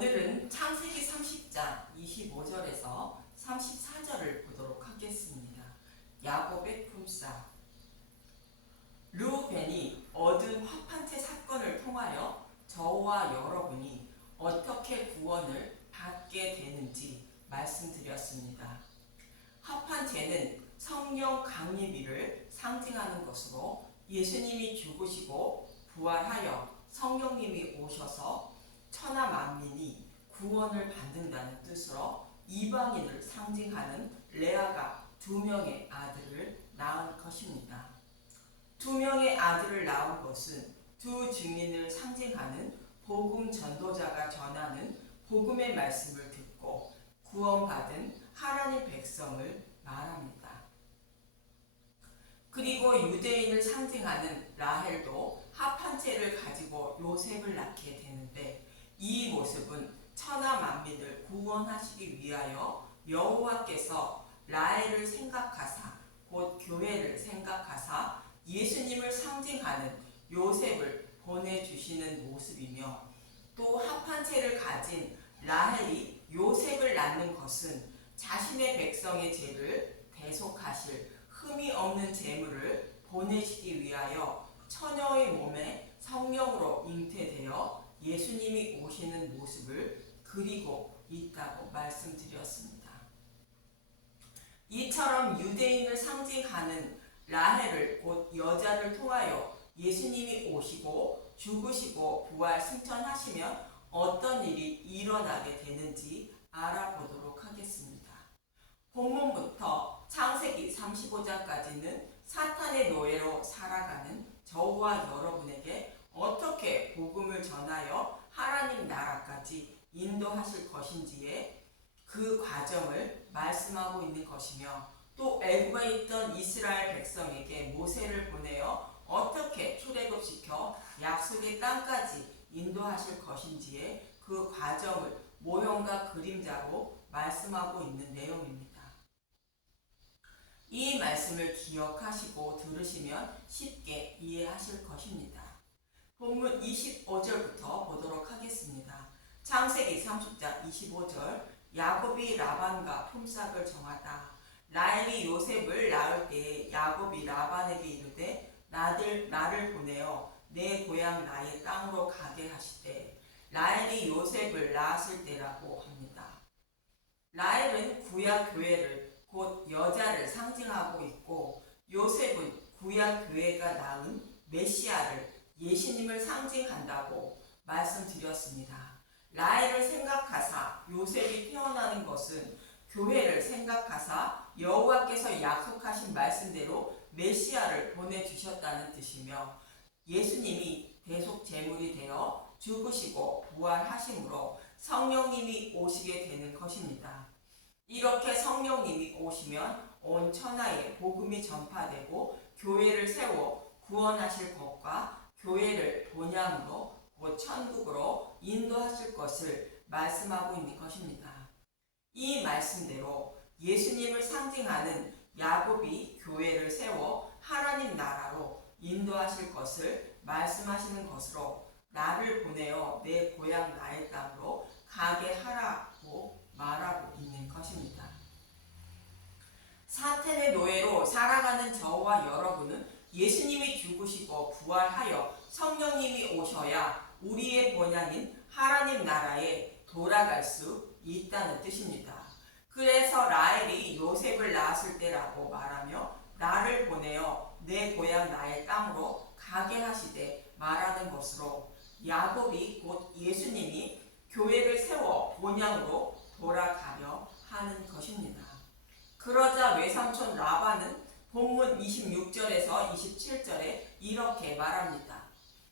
오늘은 창세기 30장 25절에서 34절을 보도록 하겠습니다. 야곱의 품삯. 르우벤이 얻은 화판채 사건을 통하여 저와 여러분이 어떻게 구원을 받게 되는지 말씀드렸습니다. 화판채는 성령 강림일을 상징하는 것으로 예수님이 죽으시고 부활하여 성령님이 오셔서 천하 만민이 구원을 받는다는 뜻으로 이방인을 상징하는 레아가 2명의 아들을 낳은 것입니다. 2명의 아들을 낳은 것은 두 증인을 상징하는 복음 전도자가 전하는 복음의 말씀을 듣고 구원받은 하나님 백성을 말합니다. 그리고 유대인을 상징하는 라헬도 합판체를 가지고 요셉을 낳게 되는데, 이 모습은 천하 만민을 구원하시기 위하여 여호와께서 라헬을 생각하사 곧 교회를 생각하사 예수님을 상징하는 요셉을 보내주시는 모습이며, 또 합판체를 가진 라헬이 요셉을 낳는 것은 자신의 백성의 죄를 대속하실 흠이 없는 제물을 보내시기 위하여 처녀의 몸에 성령으로 잉태되어 예수님이 오시는 모습을 그리고 있다고 말씀드렸습니다. 이처럼 유대인을 상징하는 라헬을 곧 여자를 통하여 예수님이 오시고 죽으시고 부활 승천하시면 어떤 일이 일어나게 되는지 알아보도록 하겠습니다. 본문부터 창세기 35장까지는 사탄의 노예로 살아가는 저와 여러분에게 어떻게 복음을 전하여 하나님 나라까지 인도하실 것인지에 그 과정을 말씀하고 있는 것이며, 또 애굽에 있던 이스라엘 백성에게 모세를 보내어 어떻게 출애굽시켜 약속의 땅까지 인도하실 것인지에 그 과정을 모형과 그림자로 말씀하고 있는 내용입니다. 이 말씀을 기억하시고 들으시면 쉽게 이해하실 것입니다. 본문 25절부터 보도록 하겠습니다. 창세기 30장 25절. 야곱이 라반과 품삯을 정하다. 라헬이 요셉을 낳을 때에 야곱이 라반에게 이르되 나를 보내어 내 고향 나의 땅으로 가게 하시되, 라헬이 요셉을 낳았을 때라고 합니다. 라헬은 구약 교회를 곧 여자를 상징하고 있고, 요셉은 구약 교회가 낳은 메시아를 예수님을 상징한다고 말씀드렸습니다. 라헬을 생각하사 요셉이 태어나는 것은 교회를 생각하사 여호와께서 약속하신 말씀대로 메시아를 보내주셨다는 뜻이며, 예수님이 대속 제물이 되어 죽으시고 부활하심으로 성령님이 오시게 되는 것입니다. 이렇게 성령님이 오시면 온 천하에 복음이 전파되고 교회를 세워 구원하실 것과 교회를 본향으로 곧 천국으로 인도하실 것을 말씀하고 있는 것입니다. 이 말씀대로 예수님을 상징하는 야곱이 교회를 세워 하나님 나라로 인도하실 것을 말씀하시는 것으로 나를 보내어 내 고향 나의 땅으로 가게 하라고 말하고 있는 것입니다. 사탄의 노예로 살아가는 저와 여러분은 예수님이 죽으시고 부활하여 성령님이 오셔야 우리의 본향인 하나님 나라에 돌아갈 수 있다는 뜻입니다. 그래서 라헬이 요셉을 낳았을 때라고 말하며 나를 보내어 내 고향 나의 땅으로 가게 하시되 말하는 것으로, 야곱이 곧 예수님이 교회를 세워 본향으로 돌아가려 하는 것입니다. 그러자 외삼촌 라반은 본문 26절에서 27절에 이렇게 말합니다.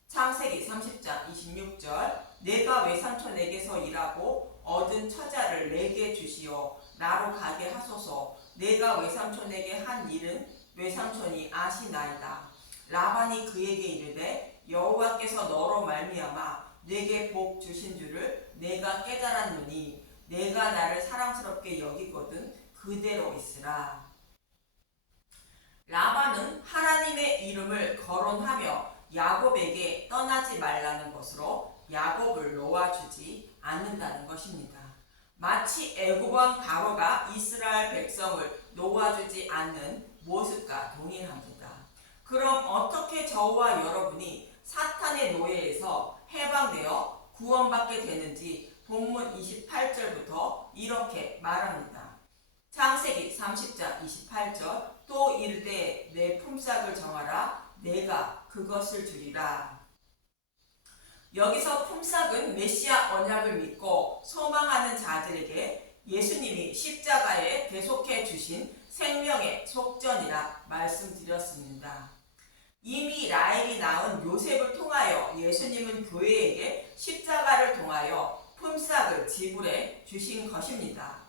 창세기 30장 26절. 내가 외삼촌에게서 일하고 얻은 처자를 내게 주시오. 나로 가게 하소서. 내가 외삼촌에게 한 일은 외삼촌이 아시나이다. 라반이 그에게 이르되 여호와께서 너로 말미암아 내게 복 주신 줄을 내가 깨달았노니 내가 나를 사랑스럽게 여기거든 그대로 있으라. 라반은 하나님의 이름을 거론하며 야곱에게 떠나지 말라는 것으로 야곱을 놓아주지 않는다는 것입니다. 마치 애굽 왕 바로가 이스라엘 백성을 놓아주지 않는 모습과 동일합니다. 그럼 어떻게 저와 여러분이 사탄의 노예에서 해방되어 구원받게 되는지 본문 28절부터 이렇게 말합니다. 창세기 30장 28절 또 이르되 내 품삯을 정하라 내가 그것을 주리라. 여기서 품삯은 메시아 언약을 믿고 소망하는 자들에게 예수님이 십자가에 대속해 주신 생명의 속전이라 말씀드렸습니다. 이미 라헬이 낳은 요셉을 통하여 예수님은 교회에게 십자가를 통하여 품삯을 지불해 주신 것입니다.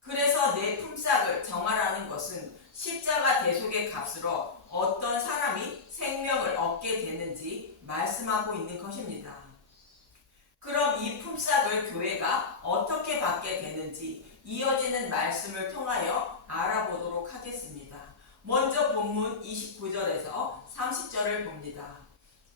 그래서 내 품삯을 정하라는 것은 십자가 대속의 값으로 어떤 사람이 생명을 얻게 되는지 말씀하고 있는 것입니다. 그럼 이 품삯을 교회가 어떻게 받게 되는지 이어지는 말씀을 통하여 알아보도록 하겠습니다. 먼저 본문 29절에서 30절을 봅니다.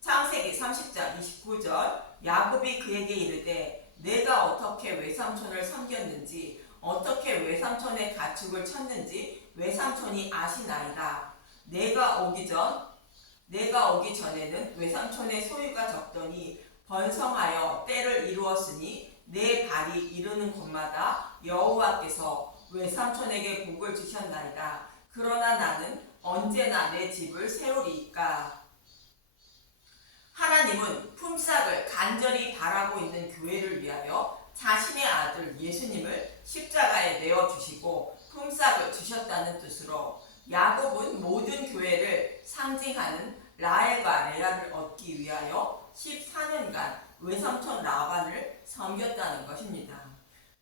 창세기 30장 29절 야곱이 그에게 이르되 내가 어떻게 외삼촌을 섬겼는지 어떻게 외삼촌의 가축을 쳤는지 외삼촌이 아시나이다. 내가 오기 전에는 외삼촌의 소유가 적더니 번성하여 때를 이루었으니 내 발이 이르는 곳마다 여호와께서 외삼촌에게 복을 주셨나이다. 그러나 나는 언제나 내 집을 세우리이까. 하나님은 품삯을 간절히 바라고 있는 교회를 위하여 자신의 아들 예수님을 십자가에 내어주시고 품삯을 주셨다는 뜻으로 야곱은 모든 교회를 상징하는 라헬과 레아를 얻기 위하여 14년간 외삼촌 라반을 섬겼다는 것입니다.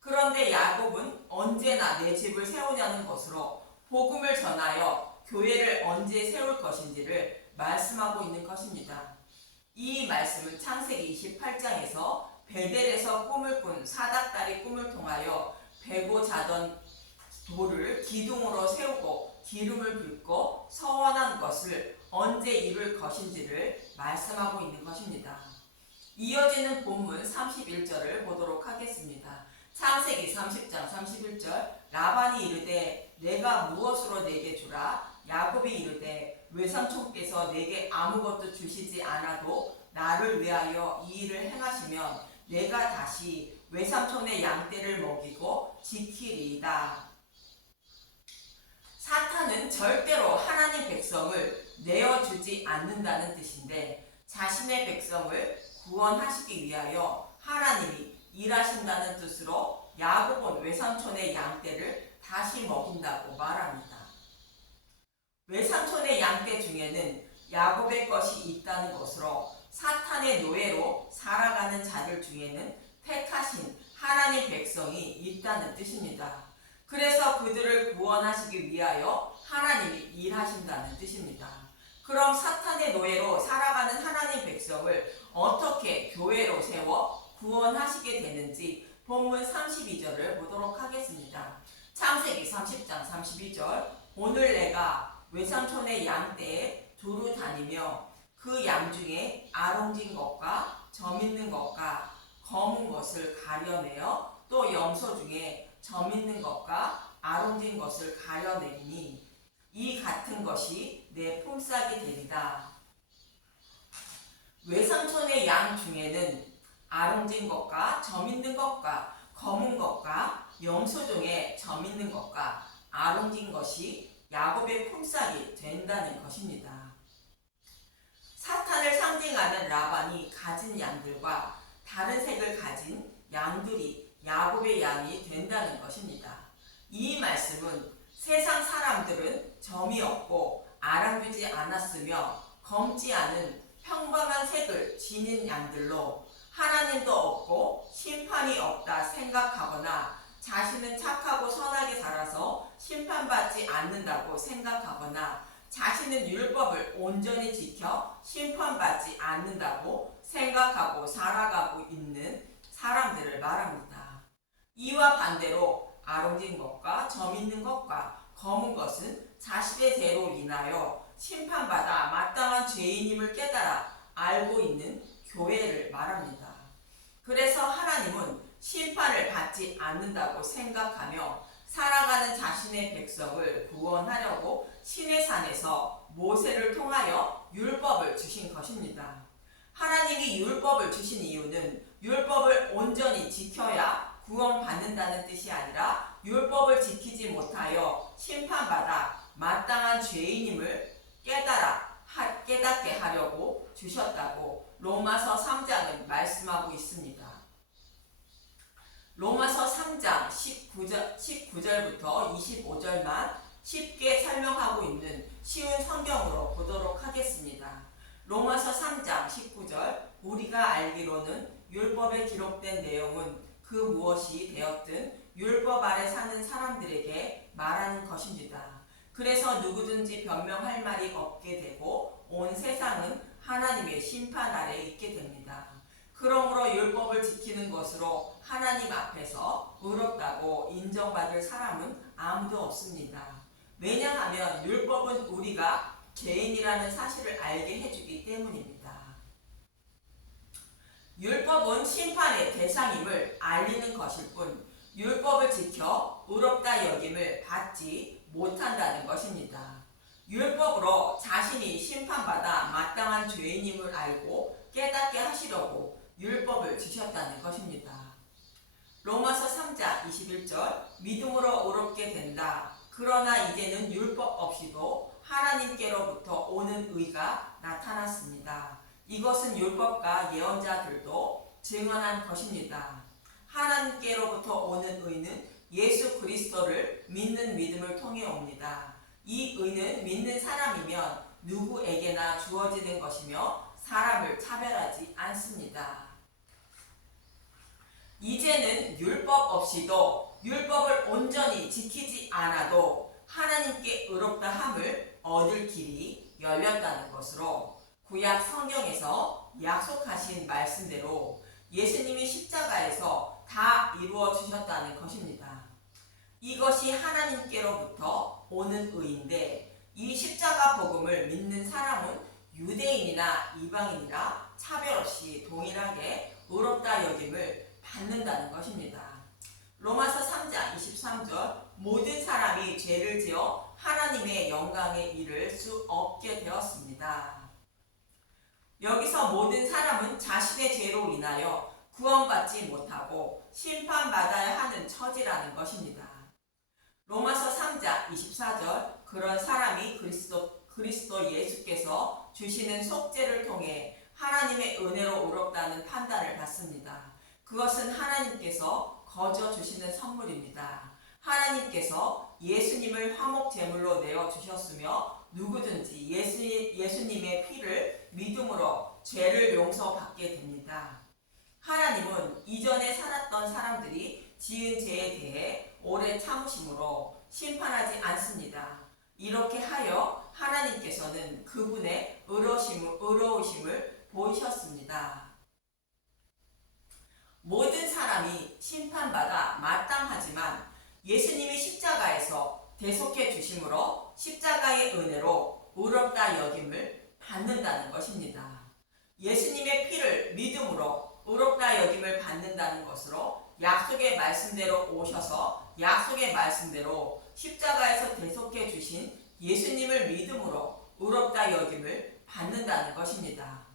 그런데 야곱은 언제나 내 집을 세우냐는 것으로 복음을 전하여 교회를 언제 세울 것인지를 말씀하고 있는 것입니다. 이 말씀은 창세기 28장에서 베델에서 꿈을 꾼 사닥다리 꿈을 통하여 베고 자던 돌을 기둥으로 세우고 기름을 붓고 서원한 것을 언제 이룰 것인지를 말씀하고 있는 것입니다. 이어지는 본문 31절을 보도록 하겠습니다. 창세기 30장 31절 라반이 이르되 내가 무엇으로 내게 주라? 야곱이 이르되 외삼촌께서 내게 아무것도 주시지 않아도 나를 위하여 이 일을 행하시면 내가 다시 외삼촌의 양떼를 먹이고 지키리이다. 사탄은 절대로 하나님 백성을 내어주지 않는다는 뜻인데 자신의 백성을 구원하시기 위하여 하나님이 일하신다는 뜻으로 야곱은 외삼촌의 양떼를 다시 먹인다고 말합니다. 외삼촌의 양떼 중에는 야곱의 것이 있다는 것으로 사탄의 노예로 살아가는 자들 중에는 택하신 하나님 백성이 있다는 뜻입니다. 그래서 그들을 구원하시기 위하여 하나님이 일하신다는 뜻입니다. 그럼 사탄의 노예로 살아가는 하나님 백성을 어떻게 교회로 세워 구원하시게 되는지 본문 32절을 보도록 하겠습니다. 창세기 30장 32절 오늘 내가 외삼촌의 양떼에 두루 다니며 그 양 중에 아롱진 것과 점 있는 것과 검은 것을 가려내어 또 염소 중에 점 있는 것과 아롱진 것을 가려내니 이 같은 것이 내 품삯이 되리다. 외삼촌의 양 중에는 아롱진 것과 점 있는 것과 검은 것과 염소 중에 점 있는 것과 아롱진 것이 야곱의 품삯이 된다는 것입니다. 사탄을 상징하는 라반이 가진 양들과 다른 색을 가진 양들이 야곱의 양이 된다는 것입니다. 이 말씀은 세상 사람들은 점이 없고 아랑되지 않았으며 검지 않은 평범한 색을 지닌 양들로 하나님도 없고 심판이 없다 생각하거나 자신은 착하고 선하게 살아서 심판받지 않는다고 생각하거나 자신은 율법을 온전히 지켜 심판받지 않는다고 생각하고 살아가고 있는 사람들을 말합니다. 이와 반대로 아롱진 것과 점 있는 것과 검은 것은 자신의 죄로 인하여 심판받아 마땅한 죄인임을 깨달아 알고 있는 교회를 말합니다. 그래서 하나님은 심판을 받지 않는다고 생각하며 살아가는 자신의 백성을 구원하려고 시내산에서 모세를 통하여 율법을 주신 것입니다. 하나님이 율법을 주신 이유는 율법을 온전히 지켜야 구원받는다는 뜻이 아니라 율법을 지키지 못하여 심판받아 마땅한 죄인임을 깨닫게 하려고 주셨다고 로마서 3장은 말씀하고 있습니다. 로마서 3장 19절부터 25절만 쉽게 설명하고 있는 쉬운 성경으로 보도록 하겠습니다. 로마서 3장 19절 우리가 알기로는 율법에 기록된 내용은 그 무엇이 되었든 율법 아래 사는 사람들에게 말하는 것입니다. 그래서 누구든지 변명할 말이 없게 되고 온 세상은 하나님의 심판 아래에 있게 됩니다. 그러므로 율법을 지키는 것으로 하나님 앞에서 의롭다고 인정받을 사람은 아무도 없습니다. 왜냐하면 율법은 우리가 죄인이라는 사실을 알게 해주기 때문입니다. 율법은 심판의 대상임을 알리는 것일 뿐 율법을 지켜 의롭다 여김을 받지 못한다는 것입니다. 율법으로 자신이 심판받아 마땅한 죄인임을 알고 깨닫게 하시려고 율법을 주셨다는 것입니다. 로마서 3장 21절 믿음으로 의롭게 된다. 그러나 이제는 율법 없이도 하나님께로부터 오는 의가 나타났습니다. 이것은 율법과 예언자들도 증언한 것입니다. 하나님께로부터 오는 의는 예수 그리스도를 믿는 믿음을 통해 옵니다. 이 의는 믿는 사람이면 누구에게나 주어지는 것이며 사람을 차별하지 않습니다. 이제는 율법 없이도 율법을 온전히 지키지 않아도 하나님께 의롭다 함을 얻을 길이 열렸다는 것으로 구약 성경에서 약속하신 말씀대로 예수님이 십자가에서 다 이루어 주셨다는 것입니다. 이것이 하나님께로부터 오는 의인데 이 십자가 복음을 믿는 사람은 유대인이나 이방인이나 차별 없이 동일하게 의롭다 여김을 받는다는 것입니다. 로마서 3장 23절 모든 사람이 죄를 지어 하나님의 영광에 이를 수 없게 되었습니다. 여기서 모든 사람은 자신의 죄로 인하여 구원받지 못하고 심판받아야 하는 처지라는 것입니다. 로마서 3장 24절 그런 사람이 그리스도 예수께서 주시는 속죄를 통해 하나님의 은혜로 의롭다는 판단을 받습니다. 그것은 하나님께서 거저 주시는 선물입니다. 하나님께서 예수님을 화목 제물로 내어 주셨으며 누구든지 예수님의 피를 믿음으로 죄를 용서받게 됩니다. 하나님은 이전에 살았던 사람들이 지은 죄에 대해 오래 참으심으로 심판하지 않습니다. 이렇게 하여 하나님께서는 그분의 의로우심을 보이셨습니다. 모든 사람이 심판받아 마땅하지만 예수님이 십자가에서 대속해 주심으로 십자가의 은혜로 의롭다 여김을 받는다는 것입니다. 예수님의 피를 믿음으로 의롭다 여김을 받는다는 것으로 약속의 말씀대로 오셔서 약속의 말씀대로 십자가에서 대속해 주신 예수님을 믿음으로 의롭다 여김을 받는다는 것입니다.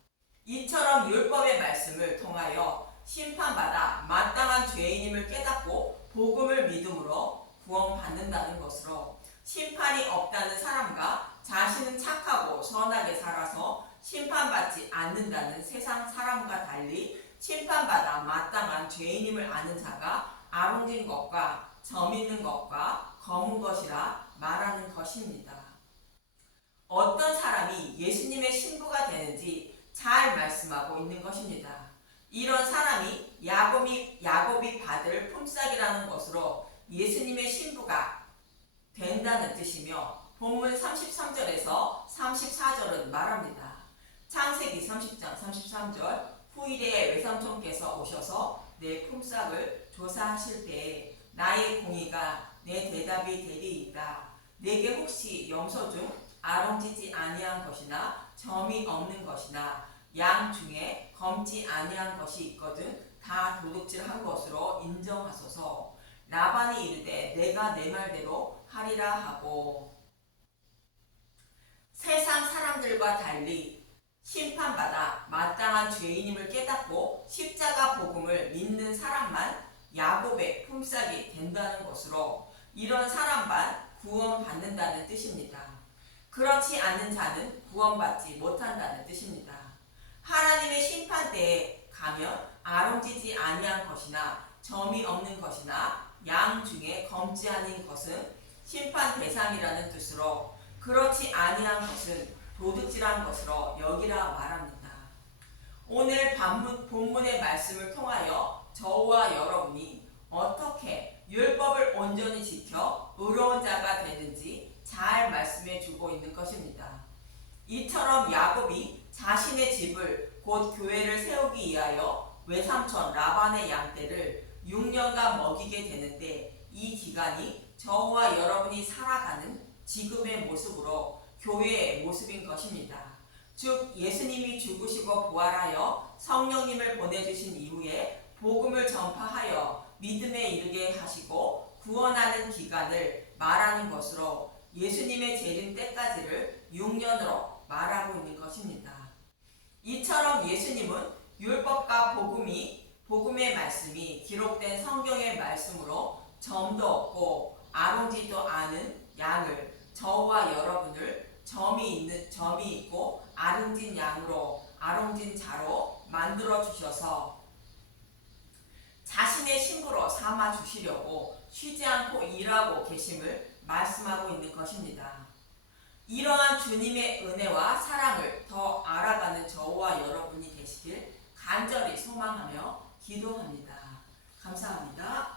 이처럼 율법의 말씀을 통하여 심판받아 마땅한 죄인임을 깨닫고 복음을 믿음으로 구원받는다는 것으로 심판이 없다는 사람과 자신은 착하고 선하게 살아서 심판받지 않는다는 세상 사람과 달리 심판받아 마땅한 죄인임을 아는 자가 아롱진 것과 점 있는 것과 검은 것이라 말하는 것입니다. 어떤 사람이 예수님의 신부가 되는지 잘 말씀하고 있는 것입니다. 이런 사람이 야곱이 받을 품삯이라는 것으로 예수님의 신부가 된다는 뜻이며 본문 33절에서 34절은 말합니다. 창세기 30장 33절 후일에 외삼촌께서 오셔서 내 품삯을 조사하실 때에 나의 공의가 내 대답이 되리이다. 내게 혹시 염소 중 아롱지지 아니한 것이나 점이 없는 것이나 양 중에 검지 아니한 것이 있거든 다 도둑질한 것으로 인정하소서. 라반이 이르되 내가 내 말대로 하리라 하고 세상 사람들과 달리 심판받아 마땅한 죄인임을 깨닫고 십자가 복음을 믿는 사람만 야곱의 품삯이 된다는 것으로 이런 사람만 구원받는다는 뜻입니다. 그렇지 않은 자는 구원받지 못한다는 뜻입니다. 하나님의 심판대에 가면 아롱지지 아니한 것이나 점이 없는 것이나 양 중에 검지 아닌 것은 심판 대상이라는 뜻으로 그렇지 아니한 것은 도둑질한 것으로 여기라 말합니다. 오늘 본문의 말씀을 통하여 저와 여러분이 어떻게 율법을 온전히 지켜 의로운 자가 되는지 잘 말씀해 주고 있는 것입니다. 이처럼 야곱이 자신의 집을 곧 교회를 세우기 위하여 외삼촌 라반의 양떼를 6년간 먹이게 되는데 이 기간이 저와 여러분이 살아가는 지금의 모습으로 교회의 모습인 것입니다. 즉 예수님이 죽으시고 부활하여 성령님을 보내주신 이후에 복음을 전파하여 믿음에 이르게 하시고 구원하는 기간을 말하는 것으로 예수님의 재림 때까지를 6년으로 말하고 있는 것입니다. 이처럼 예수님은 율법과 복음의 말씀이 기록된 성경의 말씀으로 점도 없고 아롱지도 않은 양을 저와 여러분을 점이 있고 아롱진 양으로 아롱진 자로 만들어 주셔서 자신의 신부로 삼아 주시려고 쉬지 않고 일하고 계심을 말씀하고 있는 것입니다. 이러한 주님의 은혜와 사랑을 더 알아가는 저와 여러분이 되시길 간절히 소망하며 기도합니다. 감사합니다.